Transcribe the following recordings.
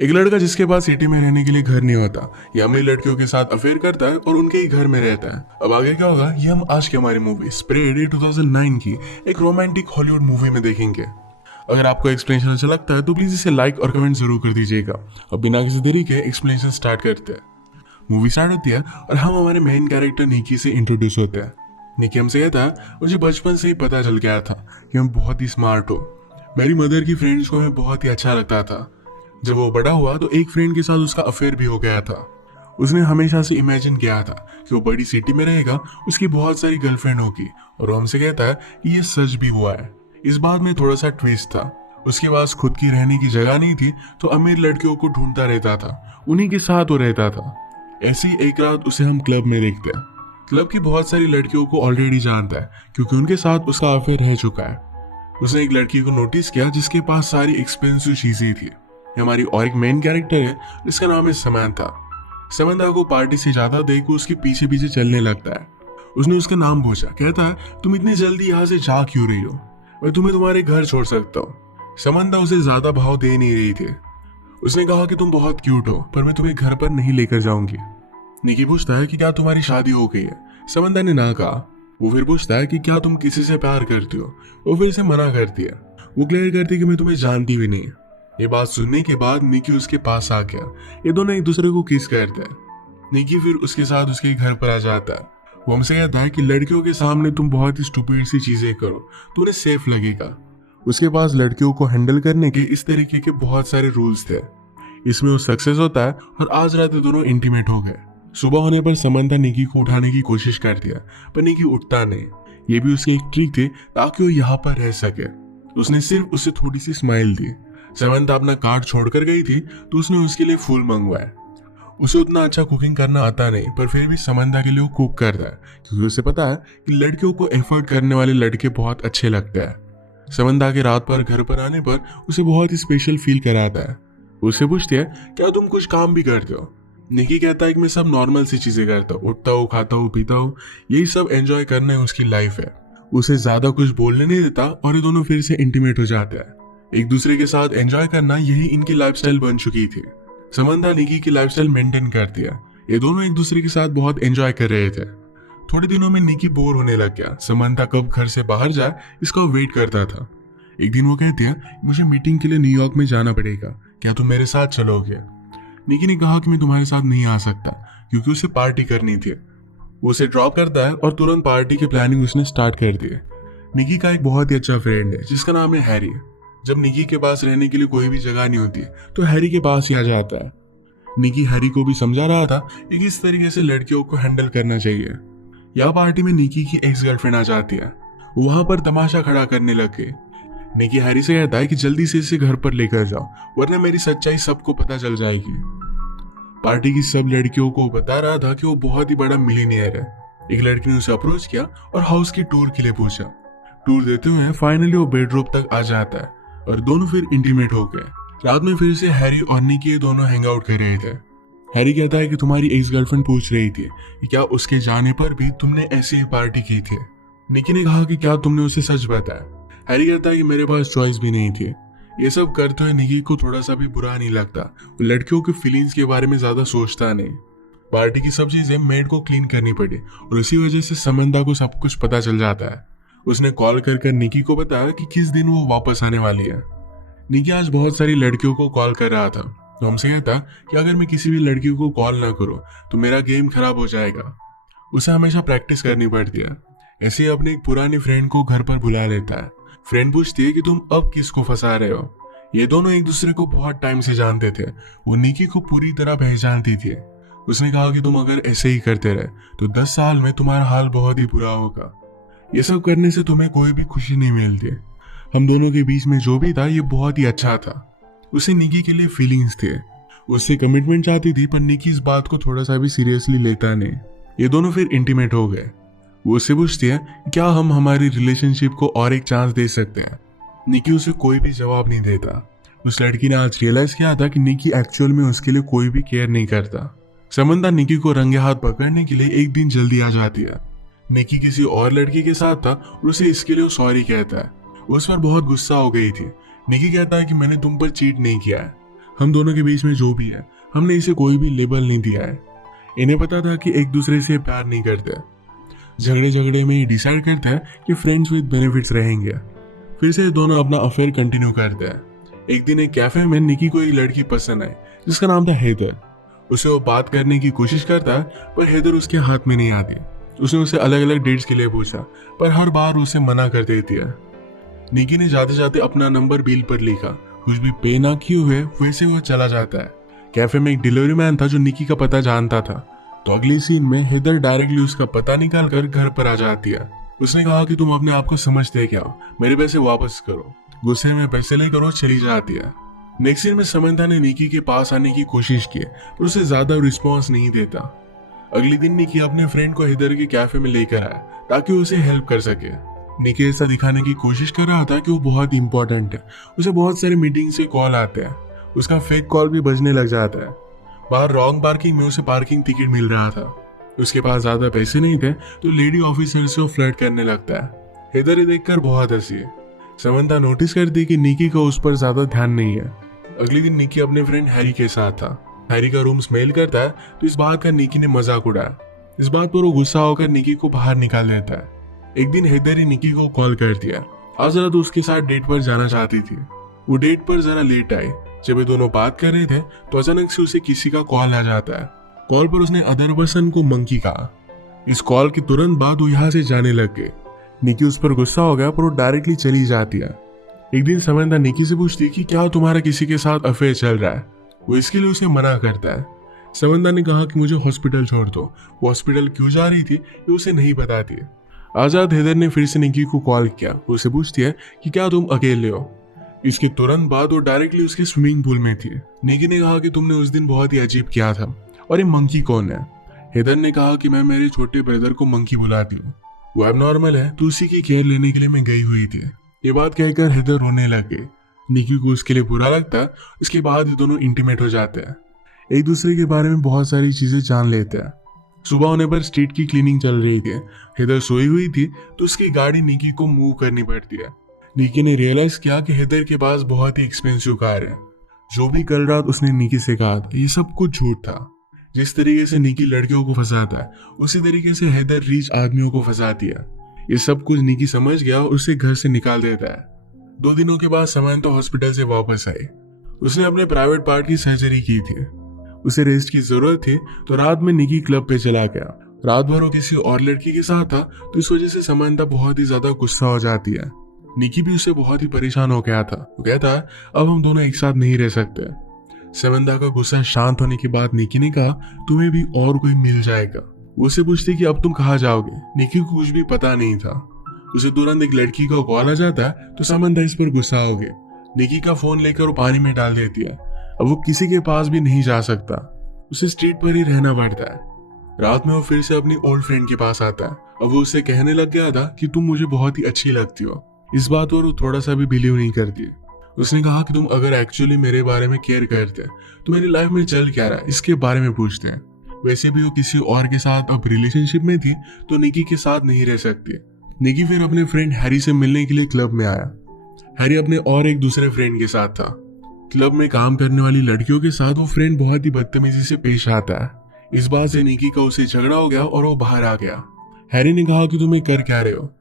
एक लड़का जिसके पास सिटी में रहने के लिए घर नहीं होता, ये अमीर लड़कियों के साथ अफेयर करता है और उनके ही घर में रहता है। अब आगे क्या होगा ये हम आज की हमारी मूवी स्प्रेड 2009 की एक रोमांटिक हॉलीवुड मूवी में देखेंगे। अगर आपको एक्सप्लेनेशन अच्छा लगता है तो प्लीज इसे लाइक और कमेंट जरूर कर दीजिएगा। अब बिना किसी देरी के एक्सप्लेनेशन स्टार्ट करते हैं। मूवी स्टार्ट होती है और हम हमारे मेन कैरेक्टर निकी से इंट्रोड्यूस होते हैं। निकी हमसे कहता है, मुझे बचपन से ही पता चल गया था कि मैं बहुत ही स्मार्ट हूँ। मेरी मदर की फ्रेंड्स को मैं बहुत ही अच्छा लगता था। जब वो बड़ा हुआ तो एक फ्रेंड के साथ उसका अफेयर भी हो गया था। उसने हमेशा से इमेजिन किया था कि वो बड़ी सिटी में रहेगा, उसकी बहुत सारी गर्लफ्रेंड होगी, और वो हमसे कहता है कि ये सच भी हुआ है। इस बात में थोड़ा सा ट्विस्ट था। उसके पास खुद की रहने की जगह नहीं थी तो अमीर लड़कियों को ढूंढता रहता था, उन्हीं के साथ वो रहता था। ऐसी एक रात उसे हम क्लब में देखते हैं। क्लब की बहुत सारी लड़कियों को ऑलरेडी जानता है क्योंकि उनके साथ उसका अफेयर रह चुका है। उसने एक लड़की को नोटिस किया जिसके पास सारी एक्सपेंसिव चीजें थी। हमारी और एक मेन कैरेक्टर है जिसका नाम है समंथा। समंथा को पार्टी से ज्यादा देख उसके पीछे पीछे चलने लगता है। उसने उसका नाम पूछा, कहता है, तुम इतनी जल्दी यहाँ से जा क्यों रही हो? मैं तुम्हें तुम्हारे घर छोड़ सकता हूँ। समंथा उसे ज्यादा भाव दे नहीं रही थी। उसने कहा कि तुम बहुत क्यूट हो पर मैं तुम्हें घर पर नहीं लेकर जाऊंगी। निकी पूछता है कि क्या तुम्हारी शादी हो गई है? समंथा ने ना कहा। वो फिर पूछता है कि क्या तुम किसी से प्यार करती हो? वो फिर से मना करती है। वो क्लियर करती है कि मैं तुम्हें जानती भी नहीं। ये बात सुनने के बाद निकी उसके पास आ गया। ये दोनों एक दूसरे को किस करते हैं। निकी फिर उसके साथ उसके घर पर आ जाता है। वो हमसे कहता है कि लड़कियों के सामने तुम बहुत ही स्टूपिड सी चीजें करो तो उन्हें सेफ लगेगा। उसके पास लड़कियों को हैंडल करने के इस तरीके के बहुत सारे रूल्स थे। इसमें वो सक्सेस होता है और आज रात दोनों इंटीमेट हो गए। सुबह होने पर समंथा निकी को उठाने की कोशिश करती है पर निकी उठता नहीं। ये भी उसकी एक ट्रिक थी ताकि वो यहाँ पर रह सके। उसने सिर्फ उसे थोड़ी सी स्माइल दी। समंथा अपना कार्ड छोड़कर गई थी तो उसने उसके लिए फूल मंगवाए। उसे उतना अच्छा कुकिंग करना आता नहीं पर फिर भी समंथा के लिए वो कुक करता है क्योंकि उसे पता है कि लड़कियों को एफर्ट करने वाले लड़के बहुत अच्छे लगते हैं। समंथा के रात पर घर पर आने पर उसे बहुत ही स्पेशल फील कराता है। उसे पूछती है, क्या तुम कुछ काम भी करते हो? निकी कहता है कि मैं सब नॉर्मल सी चीजें करता हूँ, उठता हूँ, खाता हूँ, पीता हूँ, यही सब एंजॉय करना है उसकी लाइफ है। उसे ज्यादा कुछ बोलने नहीं देता और ये दोनों फिर से इंटीमेट हो जाते हैं। एक दूसरे के साथ एंजॉय करना यही इनकी लाइफस्टाइल बन चुकी थी। समंथा निकी की लाइफस्टाइल मेंटेन करती है। ये दोनों एक दूसरे के साथ बहुत एंजॉय कर रहे थे। थोड़े दिनों में निकी बोर होने लग गया। समंथा कब घर से बाहर जाए इसका वेट करता था। एक दिन वो कहती है, मुझे मीटिंग के लिए न्यूयॉर्क में जाना पड़ेगा, क्या तुम मेरे साथ चलोगे? निकी ने कहा कि मैं तुम्हारे साथ नहीं आ सकता क्योंकि उसे पार्टी करनी थी। वो उसे ड्रॉप करता है और तुरंत पार्टी की प्लानिंग उसने स्टार्ट कर दी। निकी का एक बहुत ही अच्छा फ्रेंड है जिसका नाम है हैरी। जब निकी के पास रहने के लिए कोई भी जगह नहीं होती तो हैरी के पास ही आ जाता है। निकी हैरी को भी समझा रहा था कि किस तरीके से लड़कियों को हैंडल करना चाहिए। यह पार्टी में निकी की एक्स गर्लफ्रेंड आ जाती है। वहां पर तमाशा खड़ा करने लग गई। निकी हैरी से कहता है कि जल्दी से इसे घर पर लेकर जाओ वरना मेरी सच्चाई सबको पता चल जाएगी। पार्टी की सब लड़कियों को बता रहा था कि वो बहुत ही बड़ा मिलीनियर है। एक लड़की ने उसे अप्रोच किया और हाउस की टूर के लिए पूछा। टूर देते हुए फाइनली वो बेडरूम तक आ जाता है और दोनों फिर इंटीमेट हो गए। रात में फिर से हैरी और निकी दोनों हैंग आउट कर रहे थे। हैरी कहता है कि तुम्हारी एक्स गर्लफ्रेंड पूछ रही थी कि क्या उसके जाने पर भी तुमने ऐसी ही पार्टी की थी? निकी ने कहा कि क्या तुमने उसे सच बताया? हैरी कहता है कि मेरे पास चॉइस भी नहीं थी। ये सब करते हुए निकी को थोड़ा सा भी बुरा नहीं लगता। वो लड़कियों के फीलिंग्स के बारे में ज्यादा सोचता नहीं। पार्टी की सब चीजें मेड को क्लीन करनी पड़ी और इसी वजह से समंथा को सब कुछ पता चल जाता है। उसने कॉल कर निकी को बताया कि किस दिन वो वापस आने वाली है। निकी आज बहुत सारी लड़कियों को कॉल कर रहा था तो हमसे कहता कि अगर मैं किसी भी लड़की को कॉल ना करूं तो मेरा गेम खराब हो जाएगा। उसे हमेशा प्रैक्टिस करनी पड़ती है। ऐसे ही अपने एक पुरानी फ्रेंड को घर पर बुला लेता है। फ्रेंड पूछती है कि तुम अब किसको फंसा रहे हो? ये दोनों एक दूसरे को बहुत टाइम से जानते थे। वो निकी को पूरी तरह पहचानती थी। उसने कहा कि तुम अगर ऐसे ही करते रहे तो 10 साल में तुम्हारा हाल बहुत ही बुरा होगा। ये सब करने से तुम्हें कोई भी खुशी नहीं मिलती। हम दोनों के बीच में जो भी था ये बहुत ही अच्छा था। उसे निकी के लिए फीलिंग्स थे। उससे कमिटमेंट चाहती थी पर निकी इस बात को थोड़ा सा भी सीरियसली लेता नहीं। ये दोनों फिर इंटीमेट हो गए। वो उससे पूछती है क्या हम हमारी रिलेशनशिप को और एक चांस दे सकते हैं? निकी उसे कोई भी जवाब नहीं देता। उस लड़की ने आज रियलाइज किया था कि निकी एक्चुअल में उसके लिए कोई भी केयर नहीं करता। समंथा निकी को रंगे हाथ पकड़ने के लिए एक दिन जल्दी आ जाती है। निकी किसी और लड़की के साथ था और उसे इसके लिए सॉरी कहता है। उस पर बहुत गुस्सा हो गई थी। निकी कहता है कि मैंने तुम पर चीट नहीं किया है। हम दोनों के बीच में जो भी है, हमने इसे कोई भी लेबल नहीं दिया है। इन्हें पता था कि एक दूसरे से प्यार नहीं करते। झगड़े झगड़े में ये डिसाइड करते हैं कि फ्रेंड्स विद बेनिफिट्स रहेंगे। फिर से दोनों अपना अफेयर कंटिन्यू करते हैं। एक दिन एक कैफे में निकी को एक लड़की पसंद आई जिसका नाम था हेदर। उसे वो बात करने की कोशिश करता है पर हेदर उसके हाथ में नहीं आती। उसने उसे अलग अलग डेट्स के लिए पूछा पर हर बार उसे मना कर देती है। निकी ने जाते जाते अपना नंबर बिल पर लिखा, कुछ भी पे ना किए हुए वैसे वो चला जाता है। कैफे में एक डिलीवरी मैन था जो निकी का पता जानता था, तो अगली सीन में हेदर डायरेक्टली उसका पता निकाल कर घर पर आ जाती है। उसने कहा कि तुम अपने आप को समझते क्या हो, मेरे पैसे वापस करो। गुस्से में पैसे लेकर वो चली जाती है। नेक्स्ट सीन में समंथा ने निकी के पास आने की कोशिश की पर उसे ज्यादा रिस्पॉन्स नहीं देता। अगले दिन निकी अपने फ्रेंड को हेदर के कैफे में लेकर आया ताकि उसे हेल्प कर सके। निकी ऐसा दिखाने की कोशिश कर रहा था कि वो बहुत इंपॉर्टेंट है। उसे बहुत सारे मीटिंग से कॉल आते हैं। उसका फेक कॉल भी बजने लग जाता है। बाहर रॉन्ग पार्किंग में उसे पार्किंग टिकट मिल रहा था। उसके पास ज्यादा पैसे नहीं थे तो लेडी ऑफिसर से वो फ्लर्ट करने लगता है। हेदर ये देखकर बहुत हंसी है। समंथा नोटिस करती कि निकी का उस पर ज्यादा ध्यान नहीं है। अगले दिन निकी अपने फ्रेंड हैरी के साथ था। हैरी का रूम स्मेल करता है तो इस बात का निकी ने मजाक उड़ाया। इस बात पर वो गुस्सा होकर निकी को बाहर निकाल देता है। एक दिन हेदर ही निकी को कॉल कर दिया। आज जरा तो उसके साथ डेट पर जाना चाहती थी। वो डेट पर जरा लेट आई। जब ये दोनों बात कर रहे थे तो अचानक से उसे किसी का कॉल आ जाता है। कॉल पर उसने अदर पर्सन को मंकी कहा। इस कॉल के तुरंत बाद वो यहाँ से जाने लग गए। निकी उस पर गुस्सा हो गया पर वो डायरेक्टली चली जाती है। एक दिन समंथा निकी से पूछती कि क्या तुम्हारा किसी के साथ अफेयर चल रहा है। वो इसके लिए उसे मना करता है। समंथा ने कहा कि मुझे हॉस्पिटल छोड़ दो। वो हॉस्पिटल क्यों जा रही थी ये उसे नहीं बताती। आजाद हेदर ने फिर से निकी को कॉल किया। उसे पूछती है कि क्या तुम अकेले हो। इसके तुरंत बाद वो डायरेक्टली उसके स्विमिंग पूल में थी। निकी ने कहा कि तुमने उस दिन बहुत ही अजीब किया था और ये मंकी कौन है। हेदर ने कहा कि मैं मेरे छोटे ब्रदर को मंकी बुलाती हूँ, वो एबनॉर्मल है तो उसी की केयर लेने के लिए मैं गई हुई थी। ये बात कहकर हेदर रोने लग गई। निकी को उसके लिए बुरा लगता है। इसके बाद ये दोनों इंटीमेट हो जाते हैं। एक दूसरे के बारे में बहुत सारी चीजें जान लेते हैं। सुबह होने पर स्ट्रीट की क्लीनिंग चल रही थी। हेदर सोई हुई थी तो उसकी गाड़ी निकी को मूव करनी पड़ती है। निकी ने रियलाइज किया कि हेदर के पास बहुत ही एक्सपेंसिव कार है। जो भी कल रात उसने निकी से कहा था ये सब कुछ झूठ था। जिस तरीके से निकी लड़कियों को फंसाता है उसी तरीके से हेदर रिच आदमियों को फंसाती है। ये सब कुछ निकी समझ गया और उसे घर से निकाल देता है। 2 दिनों के बाद समंथा हॉस्पिटल से वापस आई। उसने अपने प्राइवेट पार्ट की सर्जरी की थी। उसे रेस्ट की जरूरत थी तो रात में निकी क्लब पे चला गया। रात भर वो किसी और लड़की के साथ था तो इस वजह से समंथा बहुत ही ज्यादा गुस्सा हो जाती है। निकी भी उससे बहुत ही परेशान हो गया था। वो कहता है अब हम दोनों एक साथ नहीं रह सकते। समंथा का गुस्सा शांत होने के बाद निकी ने कहा तुम्हें भी और कोई मिल जाएगा। वो उसे पूछती कि अब तुम कहाँ जाओगे। निकी को कुछ भी पता नहीं था। उसे तुरंत एक लड़की का कॉल आ जाता है तो समंथा इस पर गुस्सा हो गई। निकी का फोन लेकर वो पानी में डाल देती है। अब वो किसी के पास भी नहीं जा सकता। उसे स्ट्रीट पर ही रहना पड़ता है। रात में वो फिर से अपनी ओल्ड फ्रेंड के पास आता है। अब वो उससे कहने लग गया था कि तुम मुझे बहुत ही अच्छी लगती हो। इस बात पर वो थोड़ा सा भी बिलीव नहीं करती। उसने कहा कि तुम अगर एक्चुअली मेरे बारे में केयर करते तो मेरी लाइफ में चल क्या रहा है इसके बारे में पूछते हैं। वैसे भी वो किसी और के साथ अब रिलेशनशिप में थी तो निकी के साथ नहीं रह सकती। निकी फिर अपने फ्रेंड हैरी से मिलने के लिए क्लब में आया। हैरी अपने और एक दूसरे फ्रेंड के साथ था। क्लब में काम करने वाली लड़कियों के साथ वो फ्रेंड बहुत ही बदतमीजी से पेश आता है। इस बात से निकी का उसे झगड़ा हो गया और वो बाहर आ गया। हैरी ने कहा कि तुम ये कर क्या रहे हो।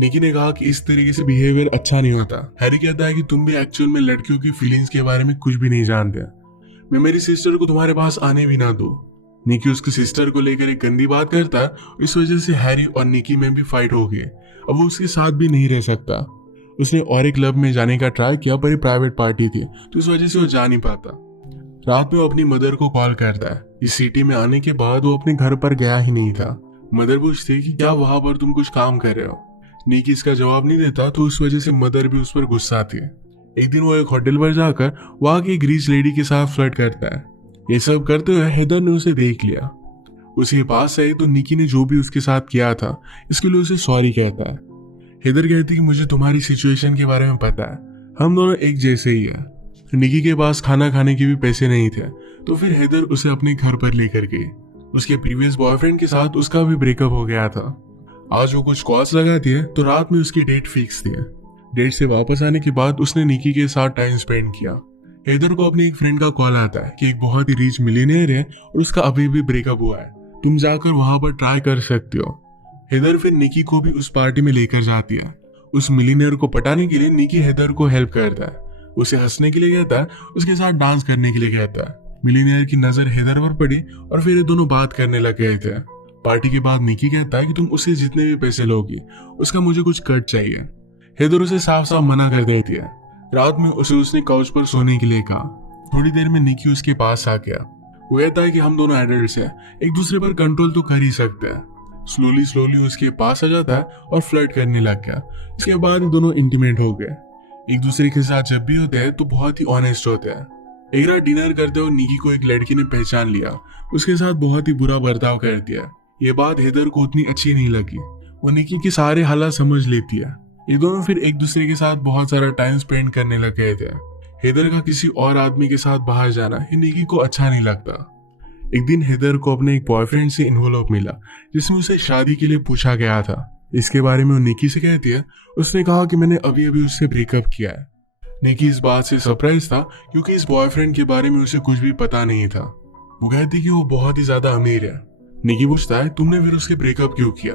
निकी ने कहा कि इस तरीके से बिहेवियर अच्छा नहीं होता। हैरी कहता है कि तुम भी एक्चुअल में लड़कियों की फीलिंग्स के बारे में कुछ भी नहीं जानते। मैं मेरी सिस्टर को तुम्हारे पास आने भी ना दूं। निकी उसकी सिस्टर को लेकर एक गंदी बात करता है। इस वजह से हैरी और निकी में भी फाइट हो गई। अब वो उसके साथ भी नहीं रह सकता। उसने और एक क्लब में जाने का ट्राई किया पर प्राइवेट पार्टी थी तो इस वजह से वो जा नहीं पाता। रात में वो अपनी मदर को कॉल करता है। इस सिटी में आने के बाद वो अपने घर पर गया ही नहीं था। मदर पूछती कि क्या वहां पर तुम कुछ काम कर रहे हो। निकी इसका जवाब नहीं देता तो उस वजह से मदर भी उस पर गुस्सा थी। एक दिन वो एक होटल पर जाकर वहां की एक रिच लेडी के साथ फ्लर्ट करता है। ये सब करते हुए हेदर ने उसे देख लिया। उसके पास आई तो निकी ने जो भी उसके साथ किया था इसके लिए उसे सॉरी कहता है। हेदर कहती कि मुझे तुम्हारी सिचुएशन के बारे में पता है, हम दोनों एक जैसे ही है। निकी के पास खाना खाने के भी पैसे नहीं थे तो फिर हेदर उसे अपने घर पर लेकर गई। उसके प्रीवियस बॉयफ्रेंड के साथ उसका भी ब्रेकअप हो गया था। आज वो कुछ कॉल्स लगाती है तो रात में उसकी डेट फिक्स थी। डेट से वापस आने के बाद उसने निकी के साथ टाइम स्पेंड किया। हेदर को अपने एक फ्रेंड का कॉल आता है कि एक बहुत ही रिच मिलियनेयर है और उसका अभी भी ब्रेकअप हुआ है, तुम जाकर वहां पर ट्राई कर सकते हो। हेदर फिर निकी को भी उस पार्टी में लेकर जाती है। उस मिलियनेयर को पटाने के लिए निकी हेदर को हेल्प करता है, उसे हंसने के लिए कहता है, उसके साथ डांस करने के लिए कहता है। मिलियनेयर की नजर हेदर पर पड़ी और फिर ये दोनों बात करने लग गए थे। पार्टी के बाद निकी कहता है कि तुम उसे जितने भी पैसे लोगी उसका मुझे कुछ कट चाहिए। हेदर उसे साफ साफ मना कर देती है। रात में उसने काउच पर सोने के लिए कहा। थोड़ी देर में निकी उसके पास आ गया। वो कहता है कि हम दोनों एडल्ट्स हैं, एक दूसरे पर कंट्रोल तो कर ही सकते हैं। स्लोली उसके पास आ जाता है और फ्लर्ट करने लग गया। इसके बाद दोनों इंटीमेट हो गए। एक दूसरे के साथ जब भी होते हैं तो बहुत ही ऑनेस्ट होते हैं। एक रात डिनर करते हुए निकी को एक लड़की ने पहचान लिया, उसके साथ बहुत ही बुरा बर्ताव कर दिया। ये बात हेदर को उतनी अच्छी नहीं लगी। वो निकी के सारे हालात समझ लेती है। ये दोनों फिर एक दूसरे के साथ बहुत सारा टाइम स्पेंड करने लग गए थे। हेदर का किसी और आदमी के साथ बाहर जाना ये निकी को अच्छा नहीं लगता। एक दिन हेदर को अपने एक बॉयफ्रेंड से इन्वॉल्व मिला जिसमें उसे शादी के लिए पूछा गया था। इसके बारे में वो निकी से कहती है, उसने कहा कि मैंने अभी अभी उससे ब्रेकअप किया है। निकी इस बात से सरप्राइज था क्योंकि इस बॉयफ्रेंड के बारे में उसे कुछ भी पता नहीं था। वो कहती कि वो बहुत ही ज्यादा अमीर है। निकी पूछता है, तुमने फिर उसके ब्रेकअप क्यों किया?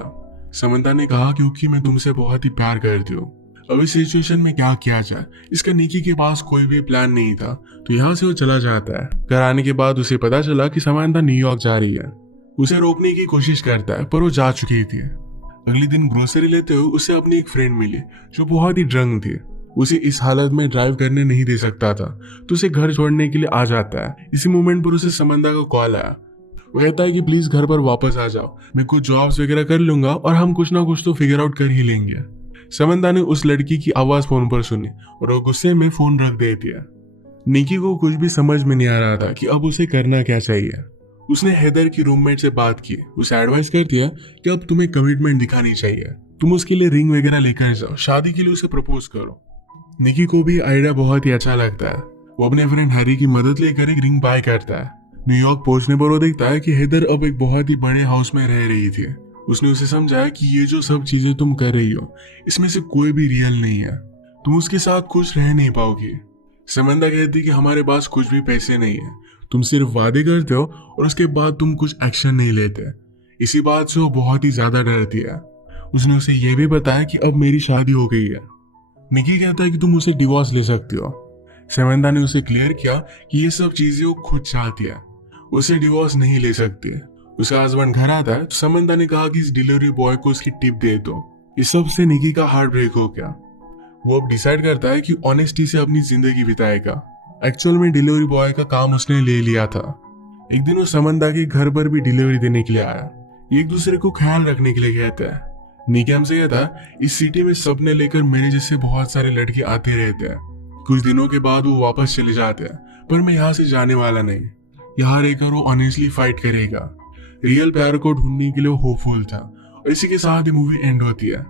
समंता ने कहा, क्योंकि मैं तुमसे बहुत ही प्यार करती हूँ। अब इस सिचुएशन में क्या किया जाए? इसका निकी के पास कोई भी प्लान नहीं था, तो यहाँ से वो चला जाता है। घर आने के बाद उसे पता चला कि समंता न्यूयॉर्क जा रही है। उसे रोकने की कोशिश करता है पर वो जा चुकी थी। अगले दिन ग्रोसरी लेते हुए उसे अपनी एक फ्रेंड मिली जो बहुत ही ड्रंक थी। उसे इस हालत में ड्राइव करने नहीं दे सकता था, तो उसे घर छोड़ने के लिए आ जाता है। इसी मोमेंट पर उसे समंता का कॉल आया। वो कहता है कि प्लीज घर पर वापस आ जाओ, मैं कुछ जॉब्स वगैरह कर लूंगा और हम कुछ ना कुछ तो फिगर आउट कर ही लेंगे। समंता ने उस लड़की की आवाज फोन पर सुनी और वो गुस्से में फोन रख देती है। निकी को कुछ भी समझ में नहीं आ रहा था कि अब उसे करना क्या चाहिए। उसने हेदर की रूममेट से बात की, उसे एडवाइस कर दिया कि अब तुम्हें कमिटमेंट दिखानी चाहिए, तुम उसके लिए रिंग वगैरह लेकर जाओ, शादी के लिए उसे प्रपोज करो। निकी को भी आइडिया बहुत ही अच्छा लगता है। वो अपने फ्रेंड हैरी की मदद लेकर एक रिंग बाय करता है। न्यूयॉर्क पहुंचने पर वो देखता है कि हेदर अब एक बहुत ही बड़े हाउस में रह रही थी। उसने उसे समझाया कि ये जो सब चीजें तुम कर रही हो इसमें से कोई भी रियल नहीं है, तुम उसके साथ खुश रह नहीं पाओगी। समंता कहती कि हमारे पास कुछ भी पैसे नहीं है, तुम सिर्फ वादे करते हो और उसके बाद तुम कुछ एक्शन नहीं लेते। इसी बात से वो बहुत ही ज्यादा डरती है। उसने उसे यह भी बताया कि अब मेरी शादी हो गई है। निकी कहता है कि तुम उसे डिवोर्स ले सकती हो। समंता ने उसे क्लियर किया कि ये सब चीजें वो खुद चाहती है, उसे डिवोर्स नहीं ले सकती। उसका हस्बैंड घर आता है तो समंता ने कहा कि इस डिलीवरी बॉय को उसकी टिप दे दो। इस सब से निकी का हार्ट ब्रेक हो गया। वो अब डिसाइड करता है कि ऑनेस्टी से अपनी जिंदगी बिताएगा। एक्चुअल में डिलीवरी बॉय का काम उसने ले लिया था। एक दिन वो समंता के घर पर भी डिलीवरी देने के लिए आया। एक दूसरे को ख्याल रखने के लिए कहता है। निकी हमसे कहता है, इस सिटी में सपने लेकर मेरे जैसे बहुत सारे लड़के आते रहते हैं, कुछ दिनों के बाद वो वापस चले जाते हैं, पर मैं यहाँ से जाने वाला नहीं। यहाँ रहकर वो ऑनेस्टली फाइट करेगा। रियल प्यार को ढूंढने के लिए वो होपफुल था। और इसी के साथ ही मूवी एंड होती है।